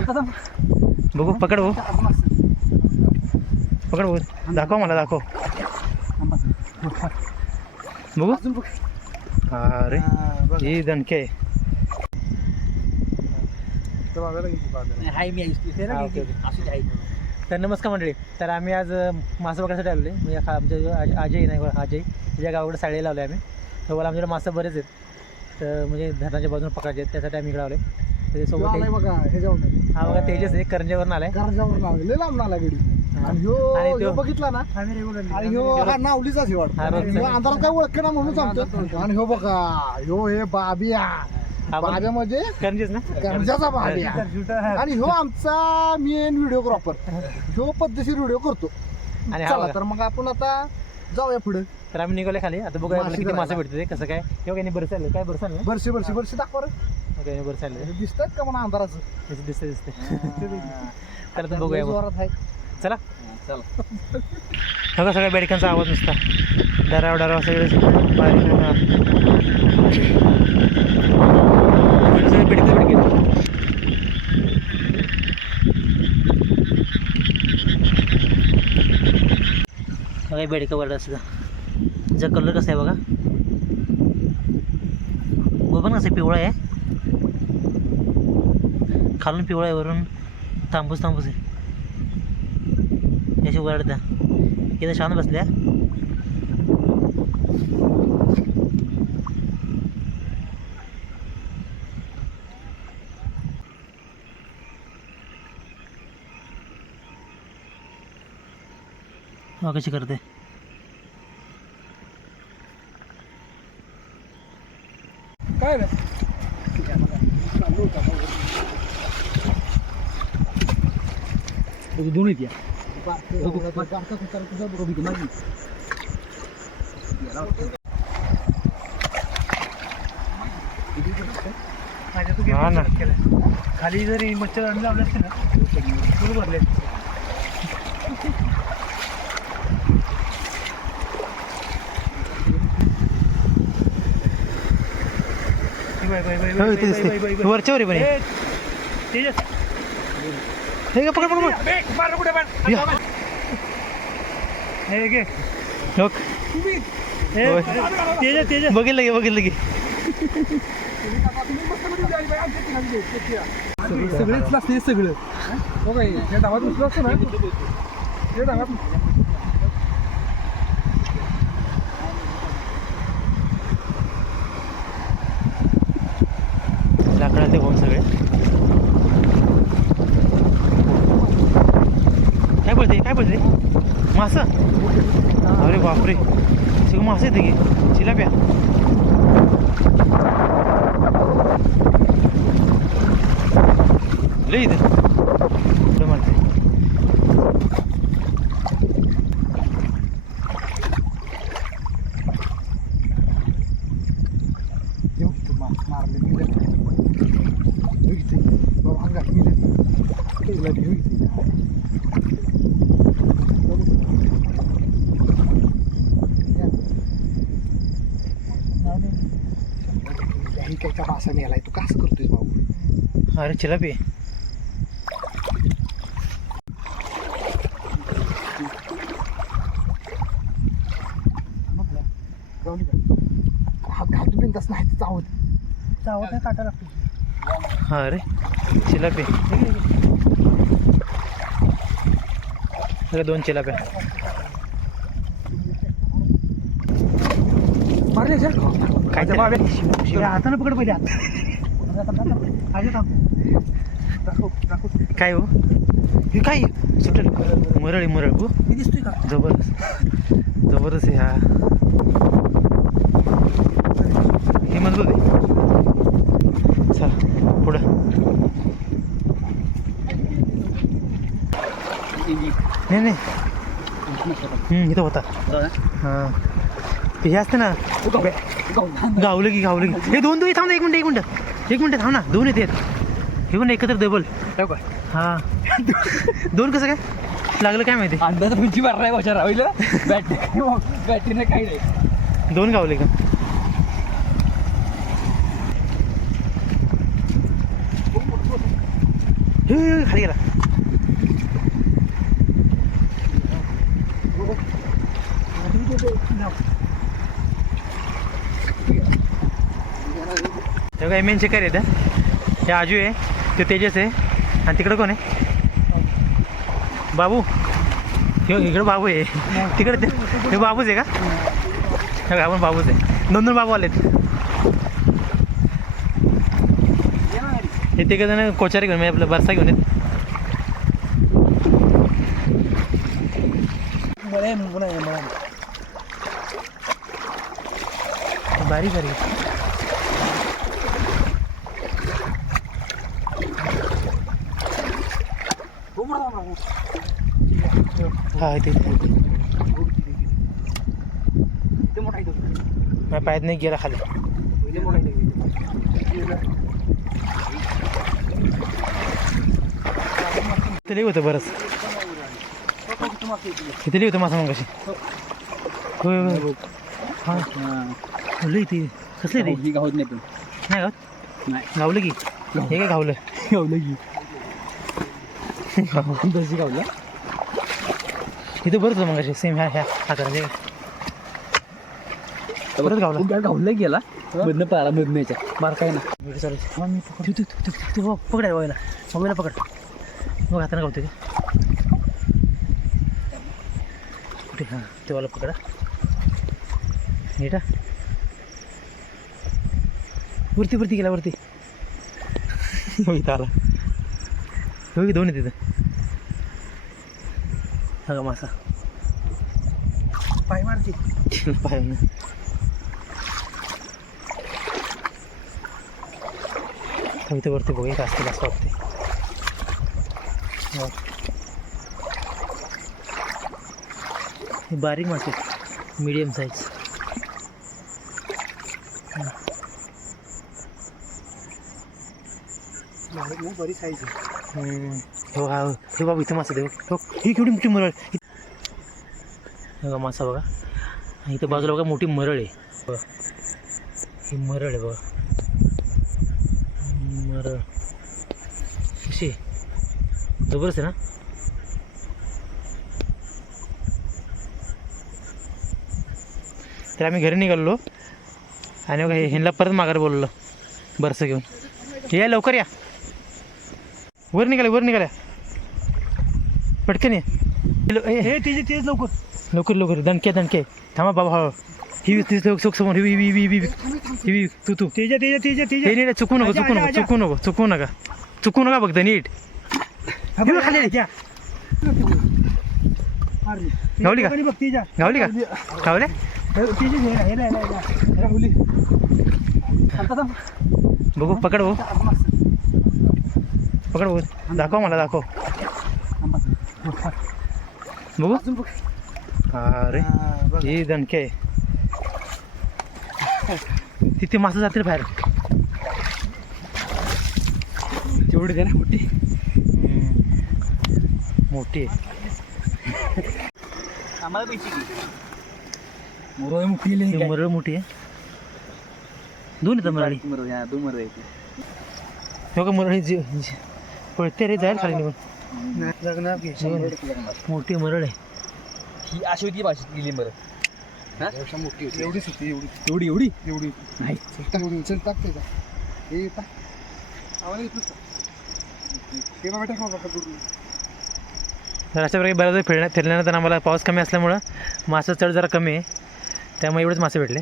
बघू पकड भाऊ, पकड भाऊ, दाखव मला, दाखव बघू. अरे ही दणके आहे. तर नमस्कार मंडळी. तर आम्ही आज मासे पकडायसाठी आलो आहे. म्हणजे आमच्या अजय नाही, अजय तिच्या गावाकडे साडे लावले आम्ही. तर मला आमच्याकडे मासे बरेच आहेत, तर म्हणजे धरणाच्या बाजूने पकडायचे आहेत, त्यासाठी आम्ही इकडे आलो आहे. त्याच्यासोबत बघा हे जाऊन हा बघा तेजस आहे, करंजावरून आलाय. करंजावरून आलाय, लय लांब आला गडी. आणि ह्यो बघितला ना, आणि ह्यो हा नावलीचाच हे वाटतं. अंधारात काय ओळखे ना म्हणून सांगतो. आणि ह्यो बघा, ह्यो हे बाबिया, बाबिया म्हणजे करंजेच ना, करंजाचा बाबिया. आणि ह्यो आमचा मेन व्हिडिओग्राफर. ह्यो पद्धतशीर व्हिडिओ करतो. आणि चला तर मग आपण आता जाऊया पुढे. तर आम्ही निघाले खाली. आता बघूया आपल्याला किती मासे भेटते, कसं काय. किंवा काही बरं चाललं, काय बरं चाललं, बरशी बरशी बरशी दाखवा रे. काही बरं चाललं, दिसतात का म्हणा अंधाराचं. त्याचं दिसते. तर आता बघूया मग. चला बघा, सगळ्या बेडकांचा आवाज नुसता डराव डराव, सगळे बेडके बेडके. बघा बेडकं वरडा सुद्धा. त्याचा कलर कसा आहे बघा, बघा कसं पिवळा आहे, खालून पिवळा आहे, वरून तांबूस तांबूस आहे. याची वरडत्या इथं छान बसल्या. हा कशी करते. काय रे दोन येते. हा ना, खाली जरी मच्छर आणले लावले असते ना, फुल भरले. वरच्यावर पण हे का, पकड पकड बघितलं की, बघितलं की सगळेच लागते सगळं. हो काय त्या धावात उचलं असतं ना, ते धावात लाकडाचे होऊन सगळे. काय बोलते, काय बोलते, मासा. अरे बापरे, सगळं मासे येते की, चिलाप्या. लई इथे पुढे मारते. त्याचा मासा नेलाय, तू कसं करतोय भाऊ. अरे चिलापी. हात घालतो बिंदास नाही, चावत चावत नाही, काटा लागतो. हा अरे चिलापी, दोन चिलाप्या. काय हातानं पकड पाहिजे. काय हो हे, काय सुटेल मरळ, मरळ हो, मी दिसतोय का. जबरदस्त जबरदस्त आहे हा. हे मजबूत आहे. चला पुढं. नाही नाही, इथं होता. हां हे असतं ना, गावलं की, गावलं की. हे दोन थांब ना, एक मिनटं थांब ना, दोन येते हे पण एकत्र डबल. हां दोन कसं काय लागलं काय माहिती. अंदाज उंची मारलाय भाषा राहिलं. बॅटरीने काही नाही, दोन गावले का. हे खाली गेला. तेव्हा मेन शिकारी आहे हे आजू आहे, ते तेजस आहे, आणि तिकडं कोण आहे बाबू. इकडं बाबू आहे, तिकडे हे बाबूच आहे का? आपण बाबूच आहे. दोन बाबू आलेत. हे तिकडे जण कोचारी घेऊन आपलं बरसा घेऊन येत. बारीक बारीक हा ते माझ्या पायात नाही गेला खाली. इथे होतं बरंच. इथे होतं मासा मग कशी. होय होय हां लई ते कसले ते गावत नाही. पण नाही गावत नाही. गावलं की हे काय गावलं की तशी गावलं. इथे बरंच होतं मग अशी सेम ह्या हाताने परत गावलं गेला मधनं पारा मधनं बार काय ना. चालेल तू पकडाय व्हायला मोबाईलला पकड मग हाताने गावते का कुठे. हां तेव्हाला पकडा नीटा वरती गेला वरती. इथं आला हो की दोन आहे तिथं. हा का मासा पाय मारते पाय इथं वरती बघू एक असतील असं वाटते. बारीक मासे मीडियम साईज. बरी साईज हो. हा हे बाबा इथं मासा देऊ हो. ही केवढी मोठी मरळ. बघा मासा बघा. इथं बाजूला बघा मोठी मरळ आहे बघा. ही मरळ आहे बघा. मरळ कशी जबरदस्त आहे ना. तर आम्ही घरी निघालो आणि बघा ह्यांना परत माघार बोललो बरसं घेऊन. या लवकर या वर निघाल्या पटकन हे तेज लवकर दणके थांबा बाबा. हो ही सुख समोर ही तू तेज चुकू नका बघ नीट. खाली गावली का गावले बघू पकड भाऊ दाखव मला दाखव बघू. अरे हे दणके तिथे मासा जातील बाहेर. तेवढी दे ना मोठी मरळ मोठी आहे. दोन येतात मराठी हो का. मरळ पळते रे जाईल खाली निघून. मोठी मरळ आहे ही अशी होती भाषेत गेली बरं. मोठी एवढीच होती एवढी नाही चल टाकते का हे तर अशा प्रकारे बऱ्याच वेळ फिरल्यानंतर आम्हाला पाऊस कमी असल्यामुळं मासा चढ जरा कमी आहे, त्यामुळे एवढेच मासे भेटले.